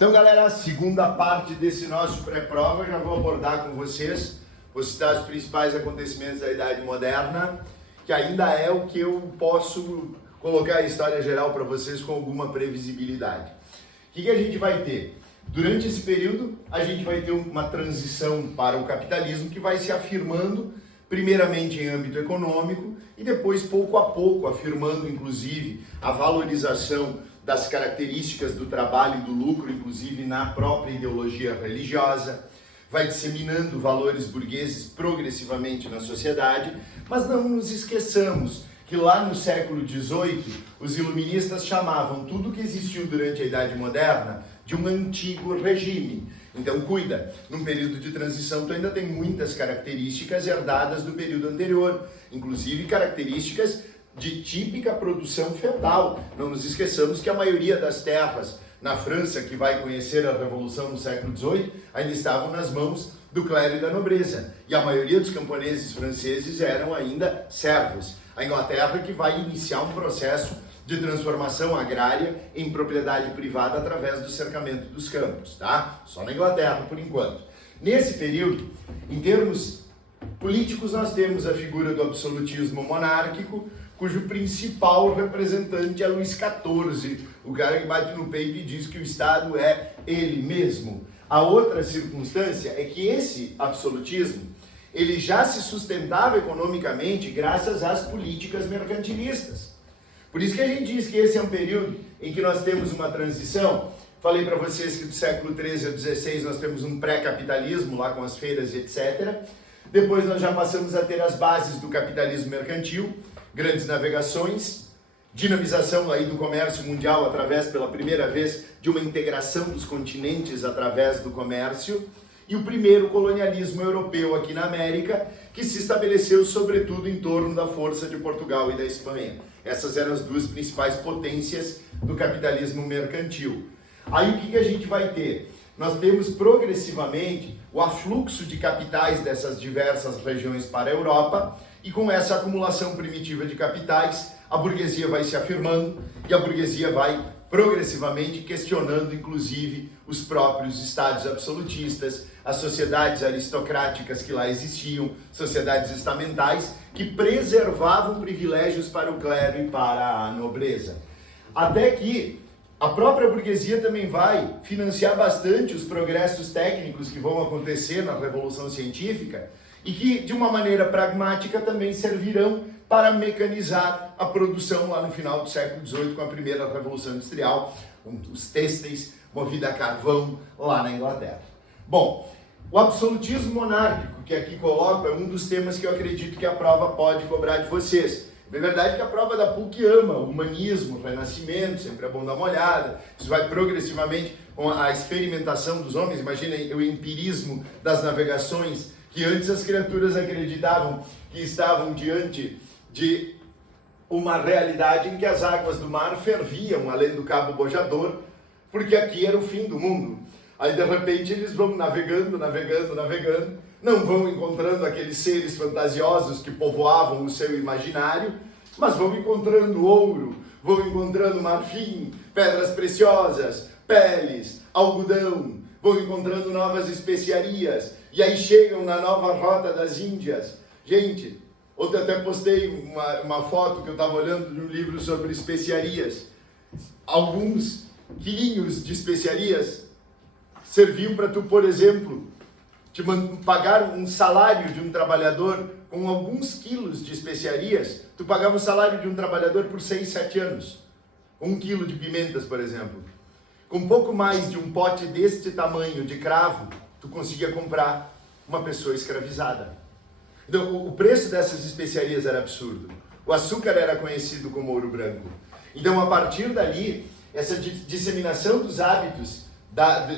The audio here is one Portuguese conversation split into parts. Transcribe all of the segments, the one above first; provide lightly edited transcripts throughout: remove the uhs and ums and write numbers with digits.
Então, galera, a segunda parte desse nosso pré-prova, já vou abordar com vocês, vou citar os principais acontecimentos da Idade Moderna, que ainda é o que eu posso colocar a história geral para vocês com alguma previsibilidade. O que a gente vai ter? Durante esse período, a gente vai ter uma transição para o capitalismo que vai se afirmando, primeiramente em âmbito econômico e depois, pouco a pouco, afirmando, inclusive, a valorização das características do trabalho e do lucro, inclusive na própria ideologia religiosa, vai disseminando valores burgueses progressivamente na sociedade, mas não nos esqueçamos que lá no século XVIII, os iluministas chamavam tudo que existiu durante a Idade Moderna de um antigo regime. Então cuida, num período de transição tu ainda tem muitas características herdadas do período anterior, inclusive características de típica produção feudal. Não nos esqueçamos que a maioria das terras na França, que vai conhecer a Revolução no século XVIII, ainda estavam nas mãos do clero e da nobreza. E a maioria dos camponeses franceses eram ainda servos. A Inglaterra que vai iniciar um processo de transformação agrária em propriedade privada através do cercamento dos campos, tá? Só na Inglaterra, por enquanto. Nesse período, em termos políticos, nós temos a figura do absolutismo monárquico, cujo principal representante é Luís XIV, o cara que bate no peito e diz que o Estado é ele mesmo. A outra circunstância é que esse absolutismo, ele já se sustentava economicamente graças às políticas mercantilistas. Por isso que a gente diz que esse é um período em que nós temos uma transição. Falei para vocês que do século XIII ao XVI nós temos um pré-capitalismo lá com as feiras e etc. Depois nós já passamos a ter as bases do capitalismo mercantil, grandes navegações, dinamização aí do comércio mundial através, pela primeira vez, de uma integração dos continentes através do comércio, e o primeiro colonialismo europeu aqui na América, que se estabeleceu sobretudo em torno da força de Portugal e da Espanha. Essas eram as duas principais potências do capitalismo mercantil. Aí o que a gente vai ter? Nós temos progressivamente o afluxo de capitais dessas diversas regiões para a Europa, e com essa acumulação primitiva de capitais, a burguesia vai se afirmando e a burguesia vai progressivamente questionando, inclusive, os próprios estados absolutistas, as sociedades aristocráticas que lá existiam, sociedades estamentais, que preservavam privilégios para o clero e para a nobreza. Até que a própria burguesia também vai financiar bastante os progressos técnicos que vão acontecer na Revolução Científica e que, de uma maneira pragmática, também servirão para mecanizar a produção lá no final do século XVIII, com a primeira Revolução Industrial, os têxteis movidos a carvão lá na Inglaterra. Bom, o absolutismo monárquico, que aqui coloco, é um dos temas que eu acredito que a prova pode cobrar de vocês. É verdade que a prova da PUC ama o humanismo, o renascimento, sempre é bom dar uma olhada. Isso vai progressivamente com a experimentação dos homens. Imaginem o empirismo das navegações, que antes as criaturas acreditavam que estavam diante de uma realidade em que as águas do mar ferviam além do Cabo Bojador, porque aqui era o fim do mundo. Aí de repente eles vão navegando, não vão encontrando aqueles seres fantasiosos que povoavam o seu imaginário, mas vão encontrando ouro, vão encontrando marfim, pedras preciosas, peles, algodão, vão encontrando novas especiarias, e aí chegam na nova rota das Índias. Gente, ontem até postei uma foto que eu estava olhando de um livro sobre especiarias. Alguns quilinhos de especiarias serviam para tu, por exemplo, te pagar um salário de um trabalhador com alguns quilos de especiarias. Tu pagava o salário de um trabalhador por 6, 7 anos. 1 quilo de pimentas, por exemplo. Com pouco mais de um pote deste tamanho de cravo, tu conseguia comprar uma pessoa escravizada. Então, o preço dessas especiarias era absurdo. O açúcar era conhecido como ouro branco. Então, a partir dali, essa disseminação dos hábitos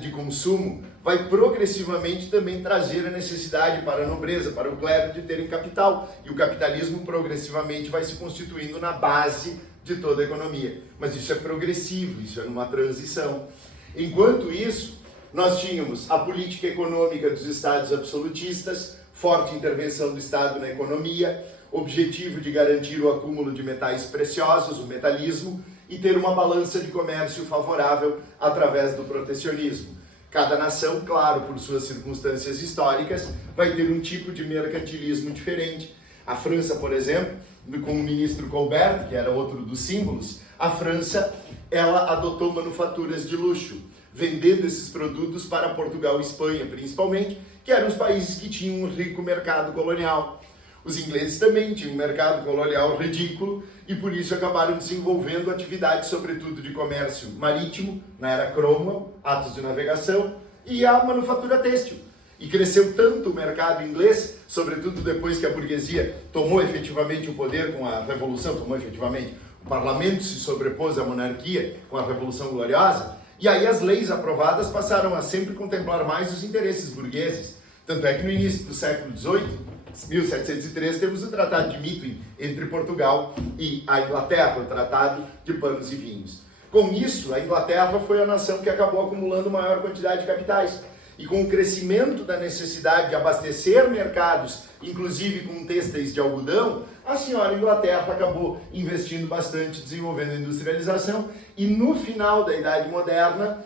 de consumo vai progressivamente também trazer a necessidade para a nobreza, para o clero de terem capital. E o capitalismo progressivamente vai se constituindo na base de toda a economia. Mas isso é progressivo, isso é numa transição. Enquanto isso, nós tínhamos a política econômica dos estados absolutistas, forte intervenção do Estado na economia, objetivo de garantir o acúmulo de metais preciosos, o metalismo, e ter uma balança de comércio favorável através do protecionismo. Cada nação, claro, por suas circunstâncias históricas, vai ter um tipo de mercantilismo diferente. A França, por exemplo, com o ministro Colbert, que era outro dos símbolos, a França, ela adotou manufaturas de luxo, vendendo esses produtos para Portugal e Espanha, principalmente, que eram os países que tinham um rico mercado colonial. Os ingleses também tinham um mercado colonial ridículo e por isso acabaram desenvolvendo atividades, sobretudo de comércio marítimo, na era Cromwell, atos de navegação, e a manufatura têxtil. E cresceu tanto o mercado inglês, sobretudo depois que a burguesia tomou efetivamente o poder com a Revolução, o parlamento se sobrepôs à monarquia com a Revolução Gloriosa, e aí as leis aprovadas passaram a sempre contemplar mais os interesses burgueses. Tanto é que no início do século XVIII, 1703, temos o Tratado de Methuen entre Portugal e a Inglaterra, o Tratado de Panos e Vinhos. Com isso, a Inglaterra foi a nação que acabou acumulando maior quantidade de capitais. E com o crescimento da necessidade de abastecer mercados, inclusive com têxteis de algodão, a senhora Inglaterra acabou investindo bastante, desenvolvendo a industrialização, e no final da Idade Moderna,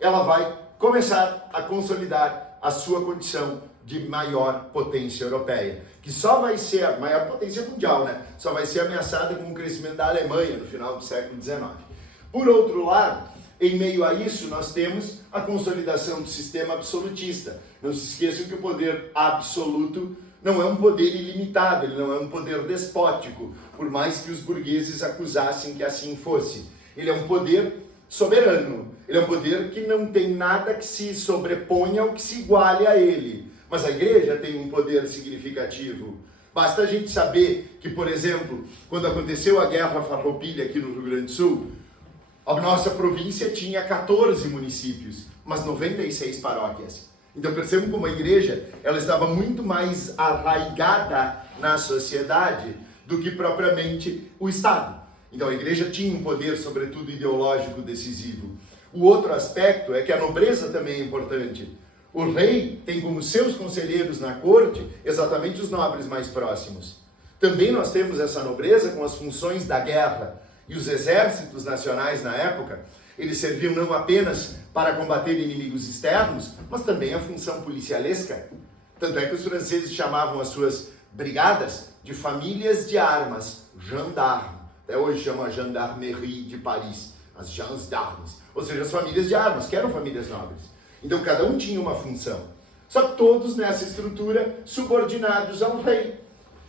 ela vai começar a consolidar a sua condição de maior potência europeia, que só vai ser a maior potência mundial, né? Só vai ser ameaçada com o crescimento da Alemanha no final do século XIX. Por outro lado, em meio a isso, nós temos a consolidação do sistema absolutista. Não se esqueçam que o poder absoluto não é um poder ilimitado, ele não é um poder despótico, por mais que os burgueses acusassem que assim fosse. Ele é um poder soberano, ele é um poder que não tem nada que se sobreponha ou que se iguale a ele. Mas a igreja tem um poder significativo. Basta a gente saber que, por exemplo, quando aconteceu a Guerra Farroupilha aqui no Rio Grande do Sul, a nossa província tinha 14 municípios, mas 96 paróquias. Então percebam como a igreja ela estava muito mais arraigada na sociedade do que propriamente o Estado. Então a igreja tinha um poder, sobretudo ideológico, decisivo. O outro aspecto é que a nobreza também é importante. O rei tem como seus conselheiros na corte exatamente os nobres mais próximos. Também nós temos essa nobreza com as funções da guerra. E os exércitos nacionais na época, eles serviam não apenas para combater inimigos externos, mas também a função policialesca. Tanto é que os franceses chamavam as suas brigadas de famílias de armas, gendarmes. Até hoje chamam a Gendarmerie de Paris, as gendarmes. Ou seja, as famílias de armas, que eram famílias nobres. Então cada um tinha uma função. Só que todos nessa estrutura subordinados ao rei.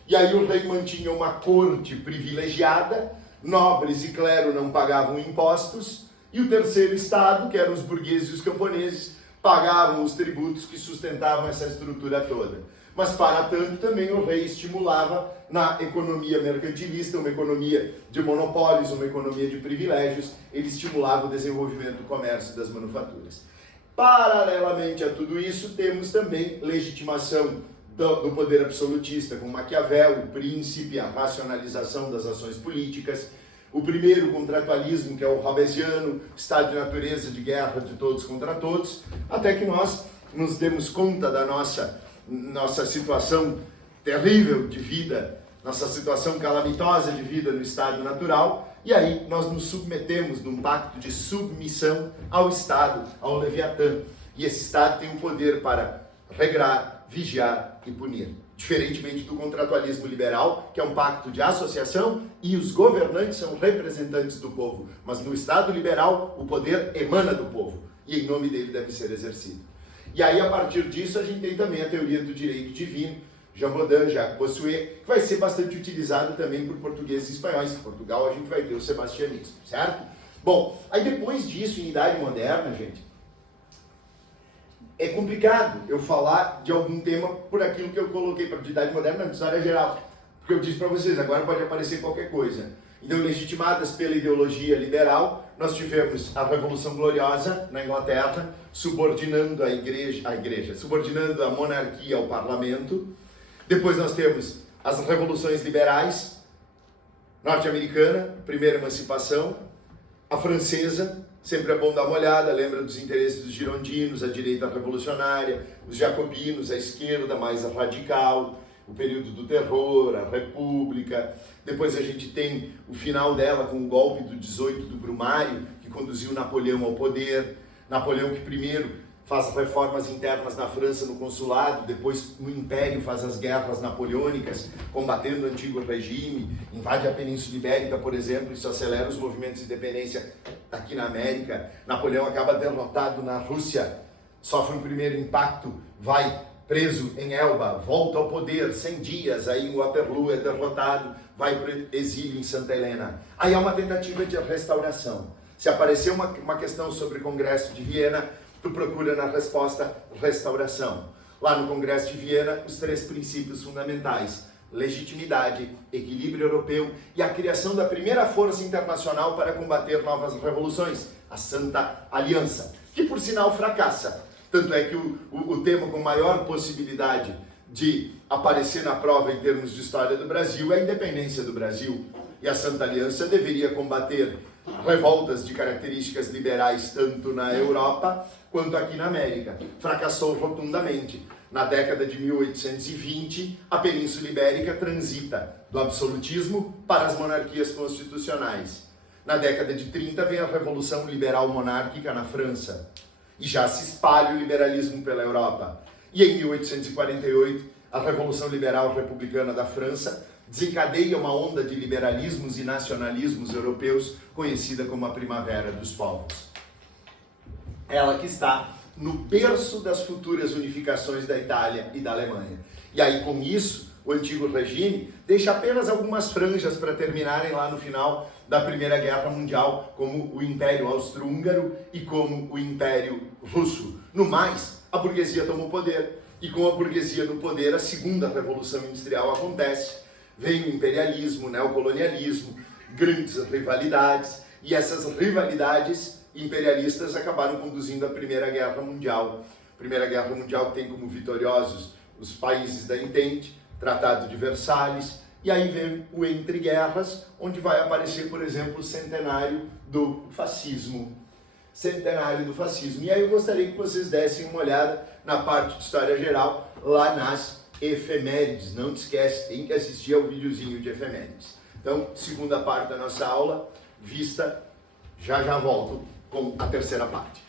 E aí o rei mantinha uma corte privilegiada, nobres e clero não pagavam impostos, e o terceiro estado, que eram os burgueses e os camponeses, pagavam os tributos que sustentavam essa estrutura toda. Mas, para tanto, também o rei estimulava na economia mercantilista, uma economia de monopólios, uma economia de privilégios, ele estimulava o desenvolvimento do comércio e das manufaturas. Paralelamente a tudo isso, temos também legitimação do poder absolutista, com Maquiavel, o príncipe, a racionalização das ações políticas, o primeiro contratualismo, que é o Hobbesiano, estado de natureza de guerra de todos contra todos, até que nós nos demos conta da nossa situação terrível de vida, nossa situação calamitosa de vida no estado natural, e aí nós nos submetemos num pacto de submissão ao Estado, ao Leviatã. E esse Estado tem o poder para regrar, vigiar e punir. Diferentemente do contratualismo liberal, que é um pacto de associação e os governantes são representantes do povo. Mas no Estado liberal, o poder emana do povo e em nome dele deve ser exercido. E aí, a partir disso, a gente tem também a teoria do direito divino, Jean Bodin, Jacques Bossuet, que vai ser bastante utilizado também por portugueses e espanhóis. Em Portugal, a gente vai ter o sebastianismo, certo? Bom, aí depois disso, em Idade Moderna, gente, é complicado eu falar de algum tema por aquilo que eu coloquei para a Idade Moderna, na história geral. Porque eu disse para vocês, agora pode aparecer qualquer coisa. Então, legitimadas pela ideologia liberal, nós tivemos a Revolução Gloriosa na Inglaterra, subordinando a igreja, subordinando a monarquia ao parlamento. Depois nós temos as revoluções liberais, norte-americana, primeira emancipação, a francesa, sempre é bom dar uma olhada, lembra dos interesses dos girondinos, a direita revolucionária, os jacobinos, a esquerda mais radical, o período do terror, a República. Depois a gente tem o final dela com o golpe do 18 do Brumário, que conduziu Napoleão ao poder. Napoleão que primeiro faz reformas internas na França no consulado, depois no Império faz as guerras napoleônicas, combatendo o antigo regime, invade a Península Ibérica, por exemplo, isso acelera os movimentos de independência aqui na América. Napoleão acaba derrotado na Rússia, sofre um primeiro impacto, vai preso em Elba, volta ao poder, 100 dias, aí em Waterloo é derrotado, vai para o exílio em Santa Helena. Aí há uma tentativa de restauração. Se aparecer uma questão sobre o Congresso de Viena, tu procura na resposta restauração. Lá no Congresso de Viena, os 3 princípios fundamentais: legitimidade, equilíbrio europeu e a criação da primeira força internacional para combater novas revoluções, a Santa Aliança, que por sinal fracassa. Tanto é que o tema com maior possibilidade de aparecer na prova em termos de história do Brasil é a independência do Brasil. E a Santa Aliança deveria combater revoltas de características liberais tanto na Europa quanto aqui na América. Fracassou rotundamente. Na década de 1820, a Península Ibérica transita do absolutismo para as monarquias constitucionais. Na década de 30 vem a Revolução Liberal Monárquica na França. E já se espalha o liberalismo pela Europa. E em 1848, a Revolução Liberal Republicana da França desencadeia uma onda de liberalismos e nacionalismos europeus conhecida como a Primavera dos Povos. Ela que está no berço das futuras unificações da Itália e da Alemanha. E aí, com isso, o antigo regime deixa apenas algumas franjas para terminarem lá no final da Primeira Guerra Mundial, como o Império Austro-Húngaro e como o Império Russo. No mais, a burguesia toma o poder. E com a burguesia no poder, a segunda Revolução Industrial acontece. Vem o imperialismo, o neocolonialismo, grandes rivalidades, e essas rivalidades imperialistas acabaram conduzindo à Primeira Guerra Mundial. Primeira Guerra Mundial tem como vitoriosos os países da Entente, Tratado de Versalhes, e aí vem o Entre Guerras, onde vai aparecer, por exemplo, o centenário do fascismo. Centenário do fascismo. E aí eu gostaria que vocês dessem uma olhada na parte de História Geral, lá nas efemérides. Não te esquece, tem que assistir ao videozinho de efemérides. Então, segunda parte da nossa aula, vista, já volto com a terceira parte.